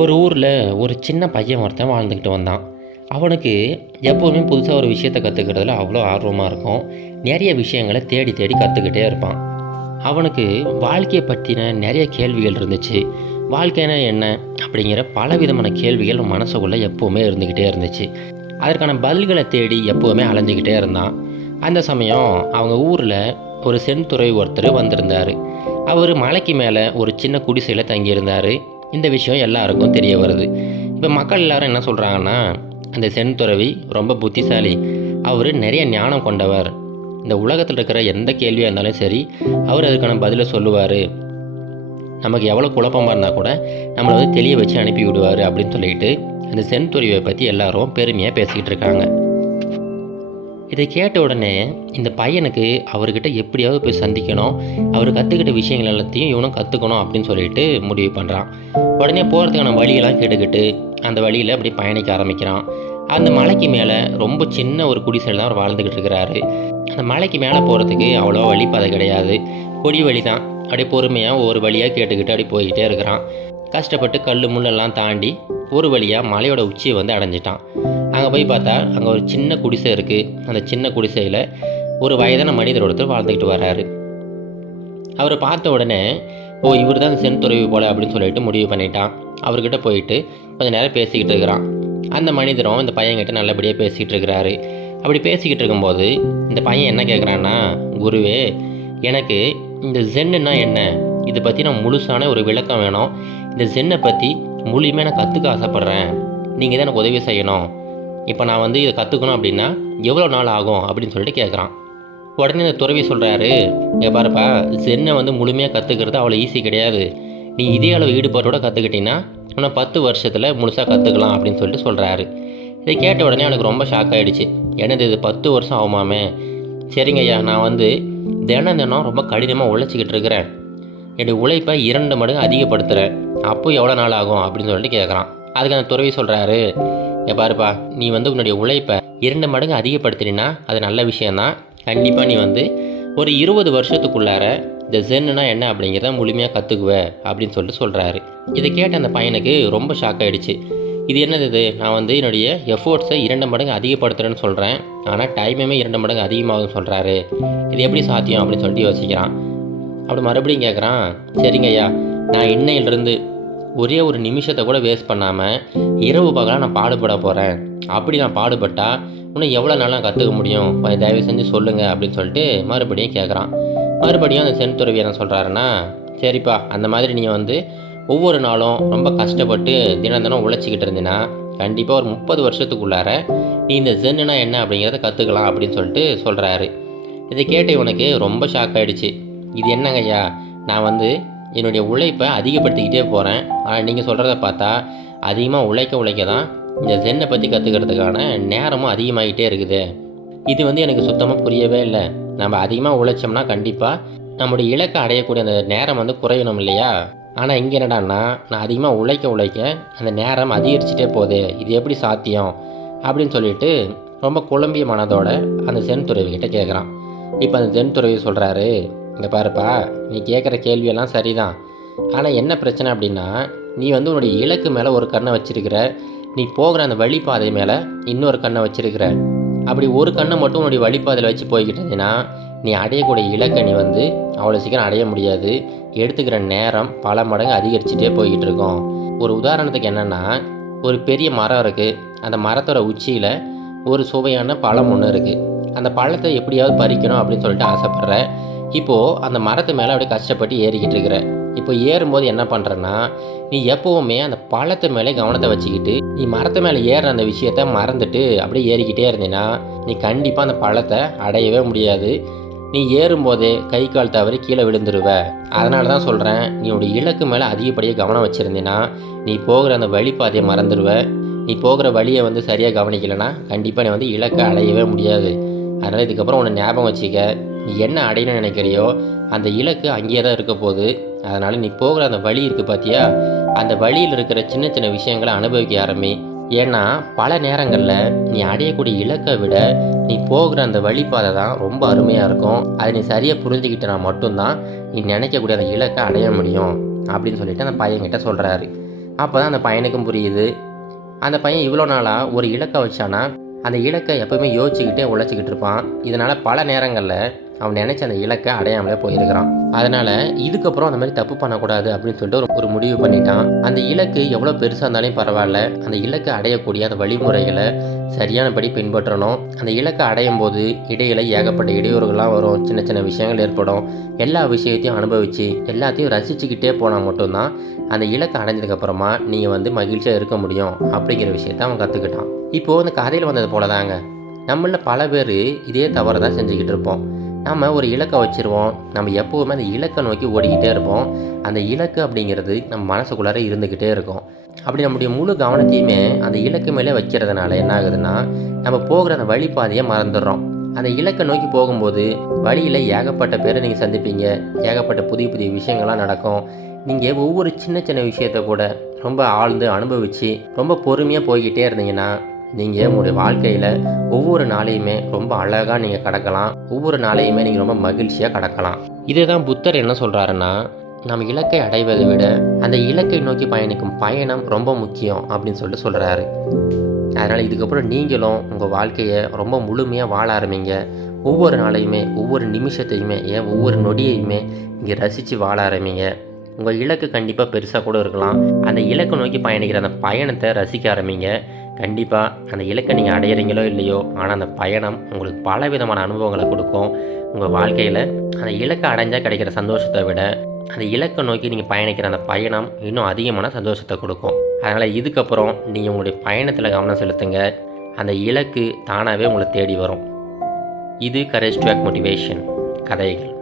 ஒரு ஊரில் ஒரு சின்ன பையன் ஒருத்தன் வாழ்ந்துக்கிட்டு வந்தான். அவனுக்கு எப்போவுமே புதுசாக ஒரு விஷயத்தை கற்றுக்கிறதுல அவ்வளோ ஆர்வமாக இருக்கும். நிறைய விஷயங்களை தேடி தேடி கற்றுக்கிட்டே இருப்பான். அவனுக்கு வாழ்க்கையை பற்றின நிறைய கேள்விகள் இருந்துச்சு. வாழ்க்கைனா என்ன அப்படிங்கிற பலவிதமான கேள்விகள் மனசுக்குள்ளே எப்போவுமே இருந்துக்கிட்டே இருந்துச்சு. அதற்கான பதில்களை தேடி எப்போவுமே அலைஞ்சிக்கிட்டே இருந்தான். அந்த சமயம் அவங்க ஊரில் ஒரு செந்துறை ஒருத்தர் வந்திருந்தார். அவர் மலைக்கு மேலே ஒரு சின்ன குடிசையில் தங்கியிருந்தார். இந்த விஷயம் எல்லாருக்கும் தெரிய வருது. இப்போ மக்கள் எல்லாரும் என்ன சொல்கிறாங்கன்னா, அந்த செந்துறவி ரொம்ப புத்திசாலி, அவர் நிறைய ஞானம் கொண்டவர், இந்த உலகத்தில் இருக்கிற எந்த கேள்வியாக இருந்தாலும் சரி அவர் அதுக்கான பதிலை சொல்லுவார், நமக்கு எவ்வளோ குழப்பமாக இருந்தால் கூட நம்மளை வந்து தெளிய வச்சு அனுப்பி விடுவார் அப்படின்னு சொல்லிட்டு அந்த செந்துறவியை பற்றி எல்லாரும் பெருமையாக பேசிக்கிட்டு இருக்காங்க. இதை கேட்ட உடனே இந்த பையனுக்கு அவர்கிட்ட எப்படியாவது போய் சந்திக்கணும், அவர் கற்றுக்கிட்ட விஷயங்கள் எல்லாத்தையும் இவனும் கற்றுக்கணும் அப்படின்னு சொல்லிட்டு முடிவு பண்ணுறான். உடனே போகிறதுக்கான வழியெல்லாம் கேட்டுக்கிட்டு அந்த வழியில் அப்படி பயணிக்க ஆரம்பிக்கிறான். அந்த மலைக்கு மேலே ரொம்ப சின்ன ஒரு குடிசையில் தான் அவர் வாழ்ந்துக்கிட்டு இருக்கிறாரு. அந்த மலைக்கு மேலே போகிறதுக்கு அவ்வளோ வழிப்பாதை கிடையாது, கொடி வழி தான். அப்படியே பொறுமையாக ஒரு வழியாக கேட்டுக்கிட்டு அப்படி போய்கிட்டே இருக்கிறான். கஷ்டப்பட்டு கல் முள்ளெல்லாம் தாண்டி ஒரு வழியாக மலையோட உச்சியை வந்து அடைஞ்சிட்டான். அங்கே போய் பார்த்தா அங்கே ஒரு சின்ன குடிசை இருக்குது. அந்த சின்ன குடிசையில் ஒரு வயதான மனிதர் ஒருத்தர் வாழ்ந்துக்கிட்டு வர்றாரு. அவரை பார்த்த உடனே இவர் தான் செந்துறவி போல அப்படின்னு சொல்லிட்டு முடிவு பண்ணிட்டான். அவர்கிட்ட போயிட்டு கொஞ்சம் நேரம் பேசிக்கிட்டு இருக்கிறான். அந்த மனிதரும் இந்த பையன்கிட்ட நல்லபடியாக பேசிக்கிட்டு இருக்கிறாரு. அப்படி பேசிக்கிட்டு இருக்கும்போது இந்த பையன் என்ன கேட்குறான்னா, குருவே, எனக்கு இந்த ஜென்னுன்னா என்ன, இதை பற்றி நான் முழுசான ஒரு விளக்கம் வேணும். இந்த ஜென்னை பற்றி முழுமையாக நான் கற்றுக்க ஆசைப்பட்றேன், நீங்கள் தான் எனக்கு உதவி செய்யணும். இப்போ நான் வந்து இதை கற்றுக்கணும் அப்படின்னா எவ்வளோ நாள் ஆகும் அப்படின்னு சொல்லிட்டு கேட்குறான். உடனே இந்த துறவி சொல்கிறாரு, இங்கே பாருப்பா, ஜென்னை வந்து முழுமையாக கற்றுக்கிறது அவ்வளோ ஈஸி கிடையாது. நீ இதே அளவு ஈடுபாட்டோட கற்றுக்கிட்டீங்கன்னா இன்னும் 10 வருஷத்தில் முழுசாக கற்றுக்கலாம் அப்படின்னு சொல்லிட்டு சொல்கிறாரு. இதை கேட்ட உடனே எனக்கு ரொம்ப ஷாக் ஆகிடுச்சு. எனது இது 10 வருஷம் ஆகுமாமே. சரிங்க ஐயா, நான் வந்து தினம் ரொம்ப கடினமாக உழைச்சிக்கிட்டு இருக்கிறேன், என்னுடைய உழைப்பை 2 மடங்கு அதிகப்படுத்துகிறேன், அப்போ எவ்வளோ நாள் ஆகும் அப்படின்னு சொல்லிட்டு கேட்குறான். அதுக்கு அந்த துறவி சொல்கிறாரு, பாருப்பா, நீ வந்து உன்னுடைய உழைப்பை 2 மடங்கு அதிகப்படுத்தினா அது நல்ல விஷயந்தான். கண்டிப்பாக நீ வந்து ஒரு 20 வருஷத்துக்குள்ளார இந்த ஜென்னுனா என்ன அப்படிங்கிறத முழுமையாக கற்றுக்குவ அப்படின்னு சொல்லிட்டு சொல்கிறாரு. இதை கேட்ட அந்த பையனுக்கு ரொம்ப ஷாக் ஆகிடுச்சு. இது என்னது இது, நான் வந்து என்னுடைய எஃபோர்ட்ஸை 2 மடங்கு அதிகப்படுத்துகிறேன்னு சொல்கிறேன், ஆனால் டைமுமே 2 மடங்கு அதிகமாகுதுன்னு சொல்கிறாரு, இது எப்படி சாத்தியம் அப்படின்னு சொல்லிட்டு யோசிக்கிறான். அப்படி மறுபடியும் கேட்குறான், சரிங்க ஐயா, நான் இன்னையிலிருந்து ஒரே ஒரு நிமிஷத்தை கூட வேஸ்ட் பண்ணாமல் இரவு பகலாக நான் பாடுபட போகிறேன். அப்படி நான் பாடுபட்டால் இன்னும் எவ்வளோ நாளாக கற்றுக்க முடியும், தயவு செஞ்சு சொல்லுங்கள் அப்படின்னு சொல்லிட்டு மறுபடியும் கேட்குறான். மறுபடியும் அந்த செந்துறவி என்ன சொல்கிறாருன்னா, சரிப்பா, அந்த மாதிரி நீங்கள் வந்து ஒவ்வொரு நாளும் ரொம்ப கஷ்டப்பட்டு தினம் உழைச்சிக்கிட்டு இருந்தீங்கன்னா கண்டிப்பாக ஒரு 30 வருஷத்துக்குள்ளார நீ இந்த ஜென்னுனா என்ன அப்படிங்கிறத கற்றுக்கலாம் அப்படின்னு சொல்லிட்டு சொல்கிறாரு. இதை கேட்ட இவனுக்கு ரொம்ப ஷாக் ஆகிடுச்சு. இது என்னங்க ஐயா, நான் வந்து என்னுடைய உழைப்பை அதிகப்படுத்திக்கிட்டே போகிறேன், ஆனால் நீங்கள் சொல்கிறத பார்த்தா அதிகமாக உழைக்க தான் இந்த ஜென்னை பற்றி கற்றுக்கிறதுக்கான நேரமும் அதிகமாகிட்டே இருக்குது. இது வந்து எனக்கு சுத்தமாக புரியவே இல்லை. நம்ம அதிகமாக உழைச்சோம்னா கண்டிப்பாக நம்முடைய இலக்கை அடையக்கூடிய அந்த நேரம் வந்து குறையணும் இல்லையா? ஆனால் இங்கே என்னடான்னா, நான் அதிகமாக உழைக்க அந்த நேரம் அதிகரிச்சுட்டே போகுது, இது எப்படி சாத்தியம் அப்படின்னு சொல்லிட்டு ரொம்ப குழம்பிய மனதோட அந்த செந்துறவிக்கிட்ட கேட்குறான். இப்போ அந்த செந்துறவி சொல்கிறாரு, இங்கே பாருப்பா, நீ கேட்குற கேள்வியெல்லாம் சரிதான், ஆனால் என்ன பிரச்சனை அப்படின்னா, நீ வந்து உன்னுடைய இலக்கு மேலே ஒரு கண்ணை வச்சிருக்கிற, நீ போகிற அந்த வழிபாதை மேலே இன்னொரு கண்ணை வச்சிருக்கிற. அப்படி ஒரு கண்ணை மட்டும் உன்னுடைய வழிபாதையில் வச்சு போய்கிட்டு இருந்தீங்கன்னா நீ அடையக்கூடிய இலக்கை நீ வந்து அவ்வளோ சீக்கிரம் அடைய முடியாது, எடுத்துக்கிற நேரம் பல மடங்கு அதிகரிச்சுட்டே போய்கிட்டு இருக்கோம். ஒரு உதாரணத்துக்கு என்னென்னா, ஒரு பெரிய மரம் இருக்குது, அந்த மரத்தோட உச்சியில் ஒரு சுவையான பழம் ஒன்று இருக்குது. அந்த பழத்தை எப்படியாவது பறிக்கணும் அப்படின்னு சொல்லிட்டு ஆசைப்பட்ற. இப்போது அந்த மரத்து மேலே அப்படியே கஷ்டப்பட்டு ஏறிக்கிட்டு இருக்கிற. இப்போ ஏறும்போது என்ன பண்ணுறன்னா, நீ எப்போவுமே அந்த பழத்து மேலே கவனத்தை வச்சுக்கிட்டு நீ மரத்து மேலே ஏறுற அந்த விஷயத்த மறந்துட்டு அப்படியே ஏறிக்கிட்டே இருந்தீங்கன்னா நீ கண்டிப்பாக அந்த பழத்தை அடையவே முடியாது. நீ ஏறும்போதே கை கால் தவறி கீழே விழுந்துருவ. அதனால தான் சொல்கிறேன், நீ உடைய இலக்கு மேலே அதிகப்படியாக கவனம் வச்சுருந்தீங்கன்னா நீ போகிற அந்த வழிபாதையை மறந்துடுவ. நீ போகிற வழியை வந்து சரியாக கவனிக்கலைன்னா கண்டிப்பாக நீ வந்து இலக்கை அடையவே முடியாது. அதனால் இதுக்கப்புறம் உன்னை ஞாபகம் வச்சுக்க, நீ என்ன அடையணும்னு நினைக்கிறியோ அந்த இலக்கு அங்கேயே தான் இருக்க போகுது. அதனால் நீ போகிற அந்த வழி இருக்குது பார்த்தியா, அந்த வழியில் இருக்கிற சின்ன சின்ன விஷயங்களை அனுபவிக்க ஆரம்பி. ஏன்னா பல நேரங்களில் நீ அடையக்கூடிய இலக்கை விட நீ போகிற அந்த வழிபாதை தான் ரொம்ப அருமையாக இருக்கும். அதை நீ சரியாக புரிஞ்சுக்கிட்டனா மட்டும்தான் நீ நினைக்கக்கூடிய அந்த இலக்கை அடைய முடியும் அப்படின்னு சொல்லிட்டு அந்த பையன்கிட்ட சொல்கிறாரு. அப்போ தான் அந்த பையனுக்கும் புரியுது. அந்த பையன் இவ்வளோ நாளாக ஒரு இலக்கை வச்சானா, அந்த இலக்கை எப்போவுமே யோசிச்சுக்கிட்டே உழைச்சிக்கிட்டு இருப்பான். இதனால் பல நேரங்களில் அவன் நினச்ச அந்த இலக்கை அடையாமலே போயிருக்கிறான். அதனால் இதுக்கப்புறம் அந்த மாதிரி தப்பு பண்ணக்கூடாது அப்படின்னு சொல்லிட்டு ஒரு முடிவு பண்ணிட்டான். அந்த இலக்கு எவ்வளோ பெருசாக இருந்தாலும் பரவாயில்ல, அந்த இலக்கை அடையக்கூடிய அந்த வழிமுறைகளை சரியானபடி பின்பற்றணும். அந்த இலக்கை அடையும் போது இடையில ஏகப்பட்ட இடையூறுகள்லாம் வரும், சின்ன சின்ன விஷயங்கள் ஏற்படும். எல்லா விஷயத்தையும் அனுபவித்து எல்லாத்தையும் ரசிச்சுக்கிட்டே போனால் மட்டும்தான் அந்த இலக்கை அடைஞ்சதுக்கப்புறமா நீங்கள் மகிழ்ச்சியாக இருக்க முடியும் அப்படிங்கிற விஷயத்த அவன் கற்றுக்கிட்டான். இப்போது அந்த கதையில் வந்தது போல தாங்க, நம்மள பல பேர் இதே தவறை தான் செஞ்சுக்கிட்டு இருப்போம். நம்ம ஒரு இலக்கை வச்சுருவோம், நம்ம எப்போவுமே அந்த இலக்கை நோக்கி ஓடிக்கிட்டே இருப்போம். அந்த இலக்கு அப்படிங்கிறது நம்ம மனசுக்குள்ளார இருந்துக்கிட்டே இருக்கும். அப்படி நம்முடைய முழு கவனத்தையுமே அந்த இலக்கு மேலே வைக்கிறதுனால என்ன ஆகுதுன்னா, நம்ம போகிற அந்த வழிபாதையை மறந்துடுறோம். அந்த இலக்கை நோக்கி போகும்போது வழியில் ஏகப்பட்ட பேரை நீங்கள் சந்திப்பீங்க, ஏகப்பட்ட புதிய புதிய விஷயங்கள்லாம் நடக்கும். நீங்கள் ஒவ்வொரு சின்ன சின்ன விஷயத்தை கூட ரொம்ப ஆழ்ந்து அனுபவித்து ரொம்ப பொறுமையாக போய்கிட்டே இருந்தீங்கன்னா, நீங்கள் உங்களுடைய வாழ்க்கையில் ஒவ்வொரு நாளையுமே ரொம்ப அழகாக நீங்கள் கடக்கலாம். ஒவ்வொரு நாளையுமே நீங்கள் ரொம்ப மகிழ்ச்சியாக கடக்கலாம். இதே தான் புத்தர் என்ன சொல்கிறாருன்னா, நம்ம இலக்கை அடைவதை விட அந்த இலக்கை நோக்கி பயணிக்கும் பயணம் ரொம்ப முக்கியம் அப்படின்னு சொல்லிட்டு சொல்கிறாரு. அதனால் இதுக்கப்புறம் நீங்களும் உங்கள் வாழ்க்கையை ரொம்ப முழுமையாக வாழ ஆரம்பிங்க. ஒவ்வொரு நாளையுமே ஒவ்வொரு நிமிஷத்தையுமே ஏன் ஒவ்வொரு நொடியையுமே இங்கே ரசித்து வாழ ஆரம்பிங்க. உங்கள் இலக்கு கண்டிப்பாக பெருசாக கூட இருக்கலாம். அந்த இலக்கை நோக்கி பயணிக்கிற அந்த பயணத்தை ரசிக்க ஆரம்பிங்க. கண்டிப்பாக அந்த இலக்கை நீங்கள் அடையிறீங்களோ இல்லையோ, ஆனால் அந்த பயணம் உங்களுக்கு பல விதமான அனுபவங்களை கொடுக்கும். உங்கள் வாழ்க்கையில் அந்த இலக்கை அடைஞ்சால் கிடைக்கிற சந்தோஷத்தை விட அந்த இலக்கை நோக்கி நீங்கள் பயணிக்கிற அந்த பயணம் இன்னும் அதிகமான சந்தோஷத்தை கொடுக்கும். அதனால் இதுக்கப்புறம் நீங்கள் உங்களுடைய பயணத்தில் கவனம் செலுத்துங்க. அந்த இலக்கு தானாகவே உங்களை தேடி வரும். இது கரேஜ் டு ஆக்ட் மோட்டிவேஷன் கதைகள்.